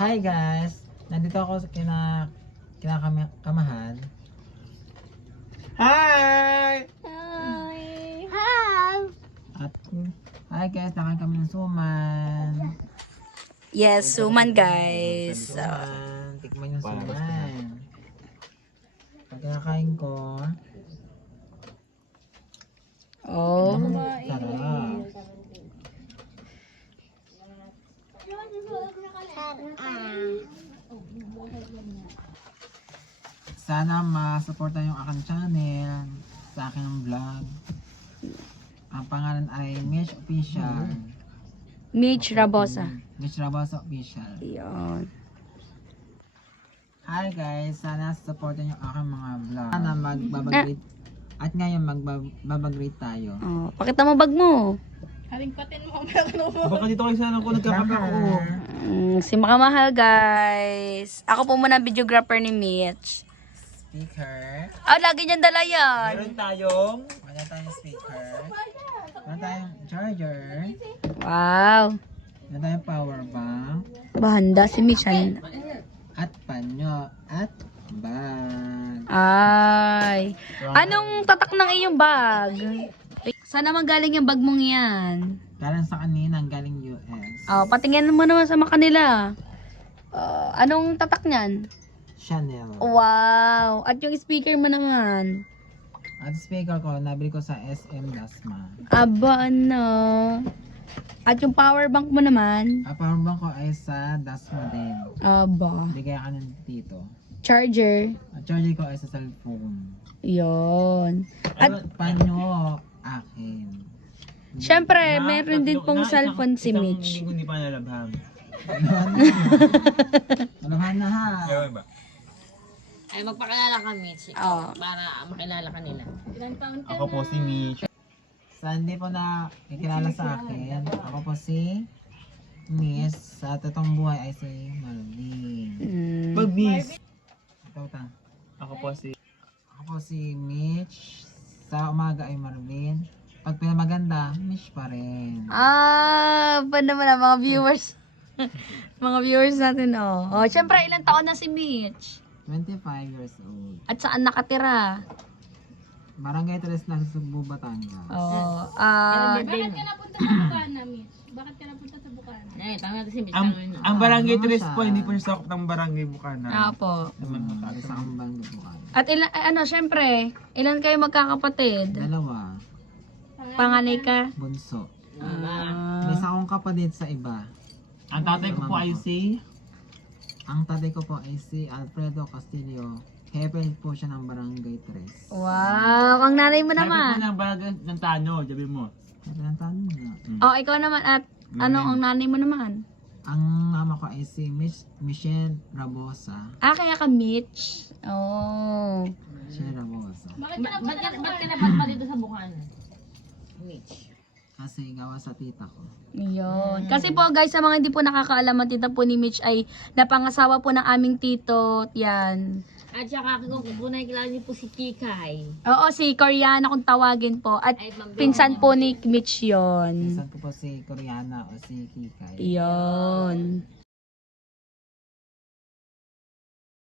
Hi guys! Nandito ako sa kamahan. Hi! Hi! At hi guys, nakain kami ng suman. Yes, suman guys. Suman. Tikman yung suman. Pag nakain ko, Oh. sarap. Sana ma-supportan yung aking channel sa aking vlog. Ang pangalan ay Mitch Official. Mitch Rabosa. Mitch Rabosa Official. Yun. Hi guys, sana supportan yung aking mga vlog. Sana magbabag-rate. At ngayon magbabag-rate tayo. Oh, pakita mo bag mo. Baka dito kayo sana ako nagkakape ako. Si Makamahal guys. Ako po muna videographer ni Mitch. Speaker. Lagi niyang dala yan. Meron tayong Wala tayong speaker. Wala tayong charger. Wow. Wala tayong power bank. Bahanda si Mitch. At panyo. At bag. Ay. Anong tatak ng iyong bag? Saan naman galing yung bag mong yan? Galing sa kanina, galing US. Oh, patingin mo naman sa mga kanila. Anong tatak niyan? Chanel. Wow. At yung speaker mo naman. At speaker ko, nabili ko sa SM Dasma. Aba, ano. At yung power bank mo naman. Ang power bank ko ay sa Dasma din. Aba. Bigay ka ng tito. Charger. At charger ko ay sa cellphone. Yon. At At panyo, akin. syempre, meron din pong cellphone si Mitch. Hindi pa nalabhang. Malaman na ha. Ewan ba? Ay, magpakilala ka, Mitch. Oo. Para makilala ka nila. Ako po si Mitch. Sa hindi po na kikilala sa akin, ako po si Miss. Sa totoong buhay ay si Marvin. Pag-miss. Ito ta. Ako po si... Ako po si Mitch. Sa umaga ay Marvin. Pag pinamaganda, Mitch pa rin. Pa naman ang mga viewers. Mga viewers natin, oh. Oh, syempre, ilang taon na si Mitch? 25 years old. At saan nakatira? Barangay Tres na sa Subo, Batangas. Oh, Bakit ka napunta sa Bukana, Mitch? Bakit ka napunta sa Bukana? Eh, tama natin si Mitch. Ang barangay ano Tres siya? po, hindi po siya sakop ng barangay Bukana. po. Sa kambang bubukan. At ilan, syempre, ilan kayo magkakapatid? Dalawa. Panganay ka? Bunso. Ah. May isa akong kapatid sa iba. Ang tatay ko po ay si... Ang tatay ko po ay si Alfredo Castillo. Hepe po siya ng Barangay Tres. Wow, ang nanay mo Sabi po naman. ng barangay ng Tano, sabi mo. Hepe ng tanong niya. Oh, ikaw naman at ano ang nanay mo naman? Ang mama ko ay si Michelle Rabosa. Kaya ka Mitch. Oh. Michelle Rabosa. Ba't ka napunta dito sa Bukana? Mitch. Kasi gawa sa tita ko. Yun. Kasi po guys, sa mga hindi po nakakaalam, ang tita po ni Mitch ay napangasawa po ng aming tito. Yan. At saka kung nakikilala niyo po si Kikay. Oo, si Koreana kung tawagin po. At Ay, pinsan po ni Mitch yon. Minsan ko po si Koreana o si Kikay. Yun.